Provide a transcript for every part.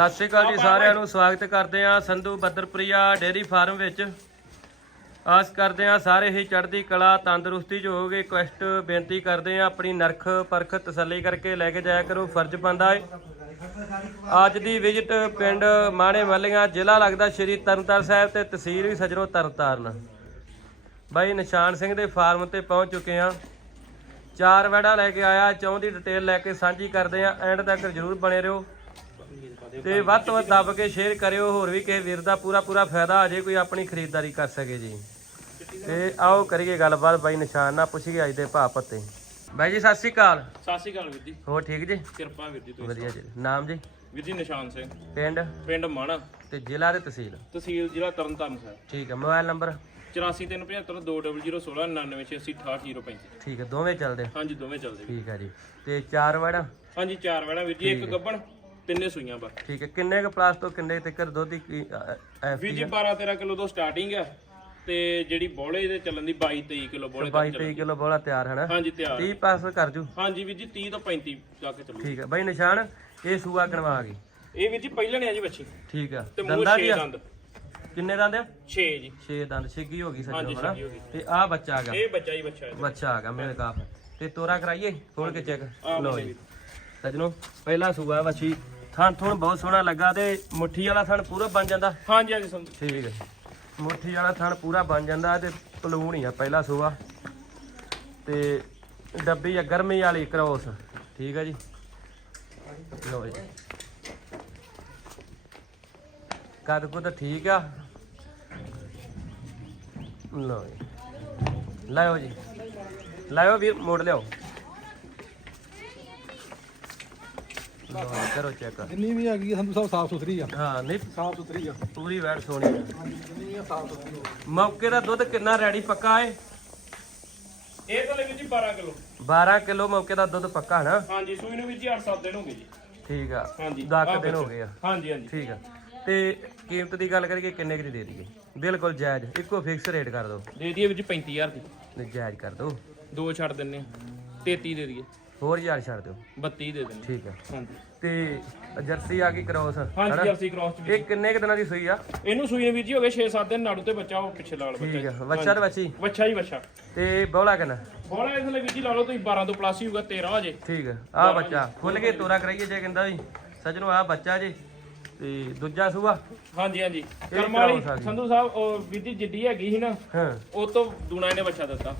ਸਤਿ ਸ਼੍ਰੀ ਅਕਾਲ ਜੀ ਸਾਰਿਆਂ ਨੂੰ ਸਵਾਗਤ ਕਰਦੇ ਆ ਸੰਧੂ ਬੱਦਰਪ੍ਰਿਆ ਡੇਅਰੀ ਫਾਰਮ ਵਿੱਚ। ਆਸ ਕਰਦੇ ਆ ਸਾਰੇ ਹੀ ਚੜ੍ਹਦੀ ਕਲਾ ਤੰਦਰੁਸਤੀ ਚ ਹੋਗੇ ਕੁਐਸਟ ਬੇਨਤੀ ਕਰਦੇ ਆ ਆਪਣੀ ਨਰਖ ਪਰਖ ਤਸੱਲੀ ਕਰਕੇ ਲੈ ਕੇ ਜਾਇਆ ਕਰੋ ਫਰਜ਼ ਬੰਦਾ ਏ ਅੱਜ ਦੀ ਵਿਜ਼ਿਟ ਪਿੰਡ ਮਾਣੇ ਮੱਲੀਆਂ ਜ਼ਿਲ੍ਹਾ ਲੱਗਦਾ ਸ਼੍ਰੀ ਤਰਨਤਾਰਨ ਸਾਹਿਬ ਤੇ ਤਹਿਸੀਲ ਵੀ ਸਜਰੋ ਤਰਨਤਾਰਨ। ਬਾਈ ਨਿਸ਼ਾਨ ਸਿੰਘ ਦੇ ਫਾਰਮ ਤੇ ਪਹੁੰਚ ਚੁੱਕੇ ਆ ਚਾਰ ਵੜਾ ਲੈ ਕੇ ਆਇਆ ਚੌਂ ਦੀ ਡਿਟੇਲ ਲੈ ਕੇ ਸਾਂਝੀ ਕਰਦੇ ਆ ਐਂਡ ਤੱਕ ਜਰੂਰ ਬਣੇ ਰਹੋ। ਤੇ ਵੱਧ ਤੋਂ ਵੱਧ ਦੱਬ ਕੇ ਸ਼ੇਅਰ ਕਰਿਓ ਹੋਰ ਵੀ ਕਿਸੇ ਵੀਰ ਦਾ ਪੂਰਾ ਪੂਰਾ ਫਾਇਦਾ ਆ ਜੇ ਕੋਈ ਆਪਣੀ ਖਰੀਦਦਾਰੀ ਕਰ ਸਕੇ ਜੀ। ਤੇ ਆਓ ਕਰੀਏ ਗੱਲਬਾਤ ਬਾਈ ਨਿਸ਼ਾਨ ਨਾਲ ਪੁੱਛੀਏ ਅੱਜ ਦੇ ਭਾਅ ਪੱਤੇ। ਬਾਈ ਜੀ ਸਤਿ ਸ਼੍ਰੀ ਅਕਾਲ। ਸਤਿ ਸ਼੍ਰੀ ਅਕਾਲ ਵੀਰ ਜੀ। ਹੋਰ ਠੀਕ ਜੀ? ਕਿਰਪਾ ਵੀਰ ਜੀ ਤੁਸੀਂ ਵਧੀਆ ਜੀ। ਨਾਮ ਜੀ? ਵੀਰ ਜੀ ਨਿਸ਼ਾਨ ਸਿੰਘ। ਪਿੰਡ? ਪਿੰਡ ਮਾਣਾ। ਤੇ ਜ਼ਿਲ੍ਹਾ ਤੇ ਤਹਿਸੀਲ? ਤਹਿਸੀਲ ਜ਼ਿਲ੍ਹਾ ਤਰਨਤਾਰਨ ਸਾਹਿਬ। ਠੀਕ ਹੈ ਮੋਬਾਈਲ ਨੰਬਰ? 84372016 ਠੀਕ ਹੈ ਦੋਵੇਂ ਚੱਲਦੇ। ਹਾਂਜੀ ਦੋਵੇਂ ਚੱਲਦੇ। ਠੀਕ ਹੈ ਜੀ। ਤੇ ਚਾਰ ਵੜਾ? ਹਾਂਜੀ ਚਾਰ ਵੜਾ ਵੀਰ ਜੀ ਇੱਕ ਗੱਬਣ। ਤਿੰਨੇ ਸੂਈਆਂ ਬਸ। ਠੀਕ ਹੈ ਕਿੰਨੇ ਕੁ ਪਲਾਸ ਤੋਂ ਕਿੰਨੇ ਤੱਕ ਦੁੱਧ ਦੀ ਕੀ, ਵੀਰ ਜੀ 12 13 ਕਿਲੋ ਤੋਂ ਸਟਾਰਟਿੰਗ ਹੈ ਤੇ ਜਿਹੜੀ ਬੋਲੇ ਦੇ ਚੱਲਣ ਦੀ 22 23 ਕਿਲੋ ਬੋਲੇ 22 23 ਕਿਲੋ ਬੋਲਾ ਤਿਆਰ ਹੈ ਨਾ ਹਾਂਜੀ ਤਿਆਰ। 30 ਪਾਸ ਕਰ ਜੂ? ਹਾਂਜੀ ਵੀਰ ਜੀ 30 ਤੋਂ 35 ਤੱਕ ਚੱਲੂ ਠੀਕ ਹੈ ਬਾਈ ਨਿਸ਼ਾਨ ਇਹ ਸੂਆ ਕਣਵਾ ਗਈ? ਇਹ ਵੀਰ ਜੀ ਪਹਿਲਾਂ ਨੇ ਆ ਜੀ ਬੱਚੀ ਠੀਕ ਆ ਦੰਦਾਂ 6 ਦੀ ਦੰਦ। ਕਿੰਨੇ ਦੰਦ ਆ? 6 ਜੀ। 6 ਦੰਦ ਛਿੱਗੀ ਹੋ ਗਈ ਹਾਂਜੀ, ਸੱਜੋ ਹਨਾ? ਛਿੱਗੀ ਹੋ ਗਈ। ਤੇ ਆ ਬੱਚਾ ਆ ਗਿਆ। ਇਹ ਬੱਚਾ ਹੀ ਬੱਚਾ ਹੈ ਬੱਚਾ ਆ ਗਿਆ ਮੇਰੇ ਕਾਫ ਤੇ ਤੋਰਾ ਕਰਾਈਏ? ਖੋਲ ਕੇ ਚੈੱਕ ਲਓ ਜੀ। ਸੱਜਣੋ ਪਹਿਲਾ ਸੂਆ ਵੱਛੀ। ਥਣ ਥਣ ਬਹੁਤ ਸੋਹਣਾ ਲੱਗਾ ਤੇ ਮੁੱਠੀ ਵਾਲਾ ਥਣ ਪੂਰਾ ਬਣ ਜਾਂਦਾ। ਹਾਂਜੀ ਹਾਂਜੀ ਸੰਧੂ। ਠੀਕ ਹੈ ਮੁੱਠੀ ਵਾਲਾ ਥਣ ਪੂਰਾ ਬਣ ਜਾਂਦਾ ਤੇ ਪਲੂਣ ਹੀ ਆ ਪਹਿਲਾ ਸੂਆ। ਤੇ ਡੱਬੀ ਆ ਗਰਮੀ ਵਾਲੀ ਕ੍ਰੋਸ। ਠੀਕ ਹੈ ਜੀ। ਲਓ ਜੀ। ਕੱਦ ਕੁਦ ਠੀਕ ਆ। ਲਓ ਜੀ। ਲਾਓ ਜੀ। ਲਾਓ ਵੀਰ ਮੋੜ ਲਿਓ ਲਓ ਜੀ, ਕਰੋ ਚੈੱਕ ਜਿੰਨੀ ਵੀ ਹੈਗੀ ਆ ਸੰਧੂ ਸਾਹਿਬ ਸਾਫ਼ ਸੁਥਰੀ ਆ। ਹਾਂ ਨਹੀਂ ਸਾਫ਼ ਸੁਥਰੀ ਆ। ਪੂਰੀ ਵੈੜ ਸੋਹਣੀ ਆ। ਹਾਂਜੀ ਜਿੰਨੀ ਵੀ ਆ ਸਾਫ਼ ਸੁਥਰੀ ਆ। ਮੌਕੇ ਦਾ ਦੁੱਧ ਕਿੰਨਾ ਰੈਡੀ ਪੱਕਾ ਏ? ਇਹ ਤਾਂ ਲੈ ਵੀਰ ਜੀ 12 ਕਿਲੋ। 12 ਕਿਲੋ ਮੌਕੇ ਦਾ ਦੁੱਧ ਪੱਕਾ ਨਾ ਹਾਂਜੀ ਸੂਈ ਨੂੰ ਜੀ 8-7 ਦਿਨ ਹੋ ਗਏ ਜੀ। ਠੀਕ ਆ। ਹਾਂਜੀ 10 ਆਹ ਦਿਨ ਹੋ। ਗਏ ਆ। ਹਾਂਜੀ ਹਾਂਜੀ। ਠੀਕ ਆ। ਤੇ ਕੀਮਤ ਦੀ ਗੱਲ ਕਰੀਏ ਕਿੰਨੇ ਕੁ ਦੀ ਦੇ ਦਈਏ? ਬਿਲਕੁਲ ਜਾਇਜ਼ ਇੱਕੋ ਫਿਕਸ ਰੇਟ ਕਰ ਦਿਓ। ਦੇ ਦਈਏ ਵਿੱਚ 35000 ਦੀ। ਜਾਇਜ਼ ਕਰ ਦਿਓ। ਦੋ ਛੱਡ ਦਿੰਨੇ ਆ। 33 ਦੇ ਦਈਏ। ਹੋਰ ਯਾਰ ਛੱਡ ਦਿਓ। 32 ਦੇ ਦਿੰਨੇ ਠੀਕ ਆ। ਹਾਂਜੀ। ਤੇ ਜਰਸੀ ਆ ਗਈ ਕ੍ਰੋਸ ਹਾਂਜੀ ਜਰਸੀ ਕ੍ਰਾਸ ਚ ਵੀ। ਇਹ ਕਿੰਨੇ ਕੁ ਦਿਨਾਂ ਦੀ ਸੂਈ ਆ? ਇਹਨੂੰ ਸੂਈ ਨੂੰ ਵੀਰ ਜੀ ਹੋ ਗਏ 6-7 ਦਿਨ ਨਾੜੂ ਤੇ ਬੱਚਾ ਉਹ ਪਿੱਛੇ ਲਾਲ ਠੀਕ ਬੱਚਾ ਆ ਵੱਛਾ ਤੇ ਵੱਛੀ? ਬੱਚਾ ਹੀ ਬੱਚਾ ਤੇ ਬੌਲਾ ਕਿੰਨਾ? ਬੋਲਾ ਇਸ ਲਈ ਵੀਰ ਜੀ ਲਾ ਲਓ ਤੁਸੀਂ 12 ਤੋਂ ਪਲੱਸ ਹੀ ਹੋਊਗਾ 13 ਹੋ ਜੇ ਠੀਕ ਆ। ਆ ਬੱਚਾ। ਖੁੱਲ ਕੇ ਤੋਰਾ ਕਰਾਈਏ ਜੇ ਕਹਿੰਦਾ ਵੀ। ਸੱਜਣੋ ਆ ਬੱਚਾ ਜੀ। ਤੇ ਦੂਜਾ ਸੂਆ? ਹਾਂਜੀ ਹਾਂਜੀ। cross ਕਰਮ ਵਾਲੀ ਆ ਗਈ। ਸੰਧੂ ਸਾਹਿਬ ਉਹ ਵੀਰ ਜੀ ਜਿੱਡੀ ਹੈਗੀ ਸੀ ਨਾ ਹਾਂ। ਉਹ ਤੋਂ ਦੂਣਾ ਇਹਨੇ ਬੱਚਾ ਦਿੱਤਾ।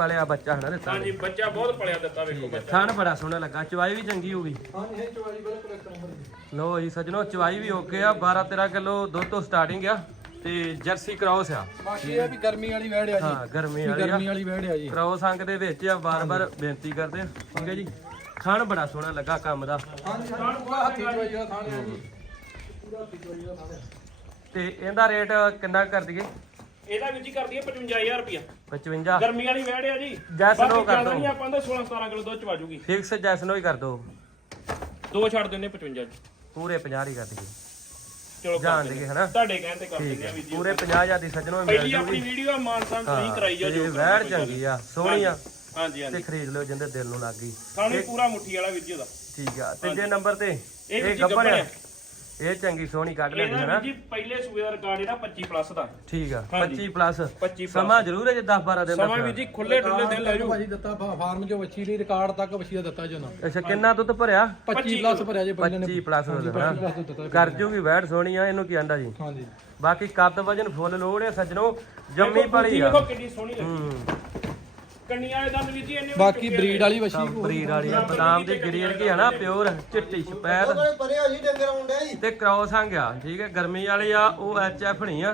ਪਲਿਆ ਬੱਚਾ ਹਨਾ ਦਿੱਤਾ ਹਾਂਜੀ ਬੱਚਾ ਬਹੁਤ ਪਲਿਆ ਦਿੱਤਾ ਵੇਖੋ ਬੱਚਾ। ਥਣ ਬੜਾ ਸੋਹਣਾ ਲੱਗਾ ਚਵਾਈ ਵੀ ਚੰਗੀ ਹੋ ਗਈ। ਹਾਂਜੀ ਇਹ ਚਵਾਈ ਬਿਲਕੁਲ ਇੱਕ ਨੰਬਰ ਦੀ। ਲੋ ਜੀ ਸੱਜਣੋ ਚਵਾਈ ਵੀ ਓਕੇ ਆ 12 13 ਕਿਲੋ ਦੁੱਧ ਤੋਂ ਸਟਾਰਟਿੰਗ ਆ ਤੇ ਜਰਸੀ ਕ੍ਰਾਸ ਆ। ਬਾਕੀ ਇਹ ਵੀ ਗਰਮੀ ਵਾਲੀ ਵਹਿੜ ਆ ਜੀ। ਹਾਂ ਗਰਮੀ ਵਾਲੀ ਗਰਮੀ ਵਾਲੀ ਵਹਿੜ ਆ ਜੀ। ਕ੍ਰਾਸ ਅੰਕ ਦੇ ਵਿੱਚ ਆ ਬਾਰ-ਬਾਰ ਬੇਨਤੀ ਕਰਦੇ ਆ ਠੀਕ ਹੈ ਜੀ? ਥਣ ਬੜਾ ਸੋਹਣਾ ਲੱਗਾ ਕੰਮ ਦਾ। ਹਾਂਜੀ ਹਾਂਜੀ ਪੂਰਾ ਹੱਥੀ ਚਵਾਈ ਦਾ ਥਾਂ ਆ ਜੀ। ਪੂਰਾ ਹੱਥੀ ਚਵਾਈ ਦਾ ਥਾਂ ਆ। ਤੇ ਇਹਦਾ ਰੇਟ ਕਿੰਨਾ ਕਰ ਦਈਏ? ਇਹਦਾ ਵੀਰ ਜੀ ਕਰਦੀ ਹੈ 55000 ਰੁਪਿਆ 55 ਗਰਮੀ ਵਾਲੀ ਵਹਿੜ ਆ ਜੀ। ਜੈਸ ਬਾਕੀ ਨੋ ਕਰ ਜ਼ਿਆਦਾ ਦਿਓ। ਨਹੀਂ ਆਪਾਂ ਤਾਂ 16 17 ਕਿਲੋ ਦੁੱਧ ਚ ਵਾਜੂਗੀ ਫਿਕਸ ਜੈਸਨੋ ਹੀ ਕਰ ਦੋ। ਦੋ ਛੱਡ ਦਿੰਨੇ 55 ਚ। ਪੂਰੇ 50 ਹੀ ਕਰ ਦਈਏ। ਚਲੋ ਕਰ ਜਾਣ ਦਿੰਦੇ ਦੇਗੇ ਹਨਾ? ਤੁਹਾਡੇ ਕਹਿਣ ਤੇ ਕਰ ਠੀਕ ਦਿੰਦੇ ਆ ਹੈ ਵੀਰ ਜੀ। ਪੂਰੇ 50000 ਦੀ ਸੱਜਣੋ ਮਿਲ ਪਹਿਲੀ ਆਪਣੀ ਜੂਗੀ ਵੀਡੀਓ ਆ ਮਾਨਸਾਨ ਤੁਸੀਂ ਕਰਾਈ ਜਾ ਹਾਂ ਜੋ ਇਹ ਕਰਨਾ ਵੈੜ ਕੋਈ ਗੱਲ ਚੰਗੀ ਆ ਸੋਹਣੀ ਆ। ਹਾਂਜੀ ਤੇ ਹਾਂਜੀ। ਖਰੀਦ ਲਿਓ ਜਿੰਦੇ ਦਿਲ ਨੂੰ ਲੱਗ ਗਈ। ਸਾਨੂੰ ਪੂਰਾ ਮੁੱਠੀ ਵਾਲਾ ਵੀਰ ਜੀ ਉਹਦਾ ਠੀਕ ਆ। ਤੇ ਜੇ ਨੰਬਰ ਤੇ ਇਹ ਇਹ ਵੀਰ ਜੀ ਆ। ਇਹ ਚੰਗੀ ਸੋਹਣੀ ਕੱਢ ਲੈਣੀ ਇਹਦਾ ਹੈ ਨਾ ਜੀ ਪਹਿਲੇ ਸੂਏ ਦਾ ਰਿਕਾਰਡ ਇਹਦਾ 25 ਪਲੱਸ ਦਾ। ਠੀਕ ਆ ਹਾਂਜੀ। 25 ਪਲੱਸ 25 plus। ਸਮਾਂ ਜ਼ਰੂਰ ਹੈ ਜੇ 10 12 ਦਿਨ ਦਾ ਸਮਾਂ ਵੀਰ ਜੀ ਖੁੱਲੇ ਡੁੱਲੇ ਦਿਨ ਲੈ ਜਾਓ। ਭਾਜੀ ਦਿੱਤਾ ਫਾਰਮ ਚੋਂ ਵੱਛੀ ਲਈ ਰਿਕਾਰਡ ਤੱਕ ਵੱਛੀ ਦਾ ਦਿੱਤਾ ਜਨਾ। ਅੱਛਾ ਕਿੰਨਾ ਦੁੱਧ ਭਰਿਆ? 25 ਪਲੱਸ ਭਰਿਆ ਜੀ ਪਹਿਲੇ ਨੇ। 25 ਪਲੱਸ ਹੋ ਹਾਂਜੀ, ਜਾਣਾ 25 ਪਲੱਸ ਦਿੱਤਾ ਕਰ ਜੂਗੀ ਵੈੜ ਸੋਹਣੀ ਆ ਇਹਨੂੰ ਕੀ ਆਂਦਾ ਜੀ? ਹਾਂਜੀ। ਬਾਕੀ ਕੱਦ ਵਜਨ ਫੁੱਲ ਲੋੜ ਹੈ ਸੱਜਣੋ ਜੰਮੀ ਪਲੀ ਆ। ਦੇਖੋ ਕਿੰਨੀ ਸੋਹਣੀ ਲੱਗੀ। ਕੰਨੀਆਂ ਦੰਦ ਜੀ ਬਾਕੀ ਬਰੀਡ ਵਾਲੀ ਵੱਛੀ ਬਰੀਡ ਵਾਲੀ ਆ ਬਦਾਮ ਦੀ ਗਰੀਰ ਕੀ ਆ ਨਾ ਪਿਓਰ ਚਿੱਟੀ ਸਪੈਦ ਪਰੇ ਜੀ ਡੰਗਰ ਆਉਂਦਾ ਜੀ। ਤੇ ਕ੍ਰੋਸ ਹੰਗ ਆ ਠੀਕ ਹੈ ਗਰਮੀ ਵਾਲੀ ਆ ਉਹ ਐਚ ਐਫ ਨਹੀਂ ਆ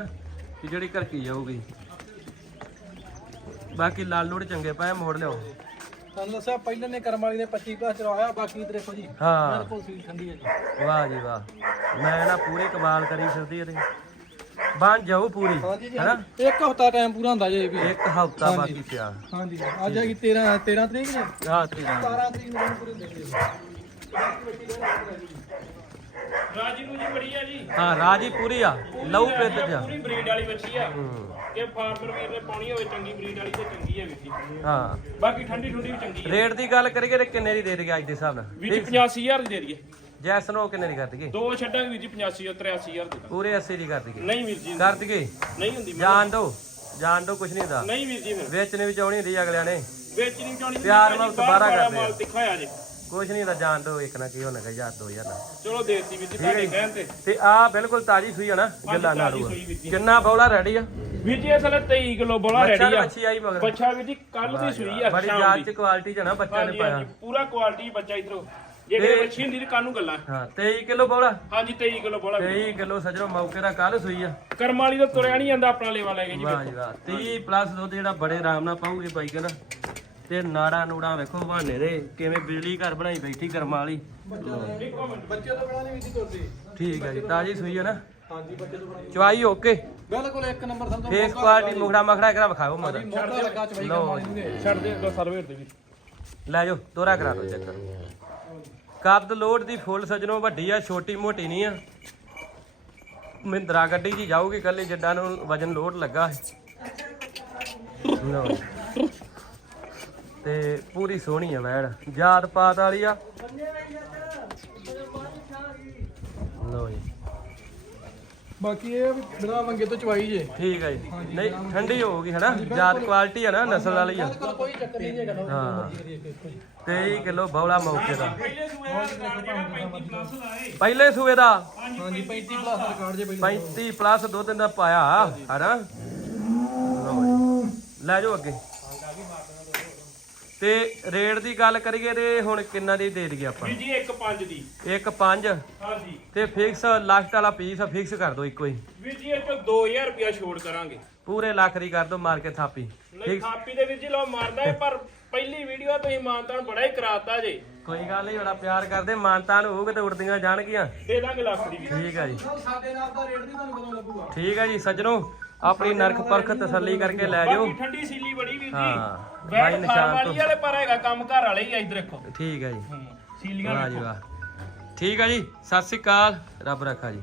ਕਿ ਜਿਹੜੀ ਘਰਕੀ ਜਾਊਗੀ। ਬਾਕੀ ਲਾਲ ਲੋੜ ਚੰਗੇ ਪਏ ਮੋੜ ਲਿਓ ਤੁਹਾਨੂੰ ਦੱਸਿਆ ਪਹਿਲੇ ਨੇ ਕਰਮ ਵਾਲੀ ਨੇ 25 ਪਲੱਸ ਚਲਵਾਇਆ ਬਾਕੀ ਦੇਖੋ ਜੀ। ਹਾਂ। ਬਿਲਕੁਲ ਸੀ ਠੰਡੀ ਹੈ ਜੀ। ਵਾਹ ਜੀ ਵਾਹ। ਮੈਂ ਨਾ ਪੂਰੀ ਕਮਾਲ ਕਰੀ ਫਿਰਦੀ ਇਹਦੇ। ਬਣ ਜਾਊ ਪੂਰੀ ਹਾਂਜੀ ਜੀ ਹੈਨਾ? ਇੱਕ ਹਫਤਾ ਟਾਈਮ ਪੂਰਾ ਹੁੰਦਾ ਜੇ ਵੀ। ਇੱਕ ਹਫਤਾ ਬਾਕੀ ਪਿਆ ਹਾਂਜੀ ਅੱਜ ਹੈਗੀ 13 13 ਤਰੀਕ ਨੇ? ਰਾਤ ਤੇਰਾ 17 ਤਰੀਕ ਨੂੰ ਪੂਰੇ ਹੁੰਦੇ ਜੀ ਰਾਜੀ ਨੂੰ ਜੀ ਬੜੀ ਆ ਜੀ। ਹਾਂ ਰਾਜੀ ਪੂਰੀ ਆ ਲਹੂ ਪਿੱਤ ਚ ਪੂਰੀ ਬਰੀਡ ਵਾਲੀ ਬੱਚੀ ਆ। ਹੂੰ, ਕਿ ਫਾਰਮਰ ਵੀਰ ਨੇ ਪਾਉਣੀ ਹੋਵੇ ਚੰਗੀ ਬਰੀਡ ਵਾਲੀ ਤੇ ਚੰਗੀ ਹੈ ਵੀਰ ਜੀ। ਹਾਂ। ਬਾਕੀ ਠੰਡੀ ਠੰਡੀ ਵੀ ਚੰਗੀ ਹੈ ਰੇਟ ਦੀ ਗੱਲ ਕਰੀਏ ਤੇ ਕਿੰਨੇ ਦੀ ਦੇ ਦੇਗੇ ਅੱਜ ਦੇ ਹਿਸਾਬ ਨਾਲ? ਵੀਰ ਜੀ 85000 ਦੀ ਦੇ ਦਈਏ। ਜੈਸਨੋ ਕਿੰਨੇ ਦੀ ਕਰ ਦਈਏ? ਦੋ ਛੱਡਾਂਗੇ ਵੀਰ ਜੀ 85 83000 ਦੇ ਪੂਰੇ 80 ਦੀ ਕਰ ਦਈਏ। ਨਹੀਂ ਵੀਰ ਜੀ ਕਰ ਦਈਏ? ਨਹੀਂ ਹੁੰਦੀ ਜਾਣ ਦੋ ਜਾਣ ਦੋ ਕੁਛ ਨਹੀਂ ਹੁੰਦਾ। ਨਹੀਂ ਵੀਰ ਜੀ ਫਿਰ ਵੇਚਣੇ ਵਿੱਚ ਆਉਣੀ ਹੁੰਦੀ ਅਗਲਿਆਂ ਨੇ। ਵੇਚ ਨਹੀਂ ਚਾਉਣੀ ਪਿਆਰ ਨਾਲ ਦੁਬਾਰਾ ਕਰਦੇ ਆ। ਮਾਲ ਤਿੱਖਾ ਆ ਜੇ। ਕੁਛ ਨਹੀਂ ਹੁੰਦਾ ਜਾਣ ਦੋ ਇੱਕ ਨਾ ਕੀ ਹੋਣਾ ਕਿ ਯਾਰ 2000 ਦਾ ਚਲੋ ਦੇਤੀ ਵੀਰ ਜੀ ਤੁਹਾਡੇ ਕਹਿਣ ਤੇ। ਤੇ ਆ ਬਿਲਕੁਲ ਤਾਜੀ ਸੂਈ ਆ ਨਾ ਗੱਲਾਂ ਤਾਜ਼ੀ ਨਾੜੂ ਸੂਈ ਵੀਰ ਜੀ। ਕਿੰਨਾ ਬੌਲਾ ਰੈਡੀ ਆ? ਵੀਰ ਜੀ ਅਸਲ 23 ਕਿਲੋ ਬੋਲਾ ਬੱਚਾ ਰੈਡੀ ਆ। ਬੱਚੀ ਆਈ ਮਗਰ। ਬੱਚਾ ਵੀਰ ਜੀ ਕੱਲ ਦੀ ਸੂਈ ਆ ਬੜੀ ਸ਼ਾਮ ਜਾਤ ਦੀ। ਚ ਕੁਆਲਿਟੀ ਨਾ ਬੱਚਾ ਨੇ ਹਾਂਜੀ ਪਾਇਆ। ਹਾਂਜੀ ਪੂਰਾ ਕੁਆਲਿਟੀ ਬੱਚਾ ਇਧਰੋਂ। ਜੇ ਤੇ- ਕਿਤੇ ਬੱਚੀ ਹੁੰਦੀ ਤੇ ਕਾਨੂੰ ਗੱਲਾਂ? ਹਾਂ 23 ਕਿਲੋ ਬੌਲਾ? ਹਾਂਜੀ 23 ਕਿਲੋ ਬੋਲਾ। 23 ਕਿਲੋ ਸਜਰੋ ਮੌਕੇ ਦਾ ਕੱਲ ਸੂਈ ਆ। ਕਰਮ ਵਾਲੀ ਤਾਂ ਤੁਰਿਆ ਨਹੀਂ ਜਾਂਦਾ ਆਪਣਾ ਲੇਵਾ ਲੈ ਕੇ ਜੀ ਵਾਹ ਜੀ ਵਾਹ 30 ਪਲੱਸ ਦੁੱਧ ਜਿਹੜਾ ਬੜੇ ਆਰਾਮ ਨਾਲ ਪਾਉਗੇ ਬਾਈ ਕਹਿੰਦਾ। ਤੇ ਨਾੜਾ ਨੂੜਾ ਵੇਖੋ ਬਹਾਨੇ ਦੇ ਕਿਵੇਂ ਬਿਜਲੀ ਘਰ ਬਣਾਈ ਬੈਠੀ ਕਰਮਾਂ ਵਾਲੀ। ਬੱਚੇ ਤੋਂ ਬਣਾ ਨਹੀਂ ਵੀ ਤੋਰਦੇ। ਠੀਕ ਹੈ ਜੀ ਤਾਜੀ ਸੂਈ ਹੈ ਨਾ? ਹਾਂਜੀ ਬੱਚੇ ਤੋਂ ਬਣਾ ਚਵਾਈ ਓਕੇ। ਬਿਲਕੁਲ ਇੱਕ ਨੰਬਰ ਸਮਝੋ ਫੇਸ ਕੁਆਲਿਟੀ ਮੁਖੜਾ ਮਖੜਾ ਕਰਾ ਵਿਖਾਓ ਛੱਡ ਦੇ ਦੋ ਦੇ ਵੀ। ਲੈ ਜਾਓ ਤੋਰਾ ਕਰਾ ਲਓ ਚੱਕਰ। ਕੱਦ ਲੋਡ ਦੀ ਫੁੱਲ ਸਜਣੋ, ਵੱਡੀ ਆ, ਛੋਟੀ ਮੋਟੀ ਨਹੀਂ ਆ। ਮਹਿੰਦਰਾ ਗੱਡੀ ਜੀ ਜਾਊਗੀ ਕੱਲੇ ਜਿੱਦਾਂ ਨੂੰ ਵਜਨ ਲੋਡ ਲੱਗਾ ਲਓ। ਤੇ ਪੂਰੀ ਸੋਹਣੀ ਆ ਵੈੜ। ਜਾਤ ਪਾਤ ਵਾਲੀ ਆ ਲਓ ਜੀ ਬਾਕੀ ਇਹ ਵੀ ਬਿਨਾ ਮੰਗੇ ਤੋਂ ਚਵਾਈ ਜੇ। ਠੀਕ ਹੈ ਜੀ। ਨਹੀਂ ਠੰਡੀ ਹੋਊਗੀ ਹਨਾ? ਜਾਤ ਕੁਆਲਿਟੀ ਆ ਨਾ ਨਸਲ ਵਾਲੀ ਆ। ਕੋਲ ਕੋਈ ਚੱਕਰ ਨਹੀਂ ਹੈਗਾ ਹਾਂ। 23 ਕਿਲੋ ਬੌਲਾ ਮੌਕੇ ਦਾ। ਪਹਿਲੇ ਸੂਏ ਦਾ ਰਿਕਾਰਡ ਜਿਹੜਾ 35 ਪਲੱਸ ਦਾ ਏ ਪਹਿਲੇ ਸੂਏ ਦਾ? ਹਾਂਜੀ 35 ਪਲੱਸ ਦਾ ਰਿਕਾਰਡ ਜੇ ਪਹਿਲਾਂ 35 ਪਲੱਸ ਦੁੱਧ ਦਾ ਪਾਇਆ ਹਨਾ। ਲੈ ਜਾਓ ਅੱਗੇ। ਤੇ ਰੇਟ ਦੀ ਗੱਲ ਕਰੀਏ ਤੇ ਹੁਣ ਕਿੰਨਾ ਦੀ ਦੇ ਦਈਏ ਆਪਾਂ? ਵੀਰ ਜੀ 1 5 ਦੀ। ਇੱਕ 5 ਹਾਂਜੀ। ਤੇ ਫਿਕਸ ਲਾਸਟ ਵਾਲਾ ਪੀਸ ਫਿਕਸ ਕਰ ਦਿਓ ਇੱਕੋ ਹੀ। ਵੀਰ ਜੀ ਇਹ ਚੋਂ 2000 ਰੁਪਿਆ ਛੋੜ ਕਰਾਂਗੇ। ਪੂਰੇ ਲੱਖ ਦੀ ਕਰ ਦਿਓ ਮਾਰ ਕੇ ਥਾਪੀ। ਨਹੀਂ ਖਾਪੀ ਦੇ ਵੀਰ ਜੀ ਲੋ ਮਾਰਦਾ ਪਰ ਪਹਿਲੀ ਵੀਡੀਓ ਤੁਸੀਂ ਮਾਨਤਾਨ ਬੜਾ ਹੀ ਕਰਾਤਾ ਜੇ। ਕੋਈ ਗੱਲ ਨਹੀਂ ਬੜਾ ਪਿਆਰ ਕਰਦੇ ਮਾਨਤਾਨ ਹੋਊਗੇ ਤੇ ਉੜਦੀਆਂ ਜਾਣਗੀਆਂ। ਦੇ ਦਾਂਗੇ ਲੱਖ ਦੀ। ਠੀਕ ਹੈ ਜੀ। ਸਾਡੇ ਨਾਲ ਦਾ ਰੇਟ ਨਹੀਂ ਤੁਹਾਨੂੰ ਕਦੋਂ ਲੱਗੂਗਾ। ਠੀਕ ਹੈ ਜੀ ਸੱਜਣੋ ਆਪਣੀ ਨਰਖ ਪਰਖ ਤਸੱਲੀ ਕਰਕੇ ਲੈ ਜਾਓ। ਬਾਕੀ ਠੰਡੀ ਸੀਲੀ ਬੜੀ ਵੀਰ ਜੀ। ਹਾਂ ਬੈਠ ਬਾਈ ਫਾਰਮ ਨਿਸ਼ਾਨ ਵਾਲੀ ਤੋਂ। ਵਾਲੇ ਪਰ ਹੈਗਾ ਕੰਮ ਘਰ ਵਾਲੇ ਹੀ ਆ ਇੱਧਰ ਦੇਖੋ। ਠੀਕ ਹੈ ਜੀ। ਸੀਲੀਆਂ ਵਾਹ ਜੀ ਵਾਹ। ਠੀਕ ਹੈ ਜੀ ਸਤਿ ਸ੍ਰੀ ਅਕਾਲ। ਰੱਬ ਰੱਖਾ ਜੀ।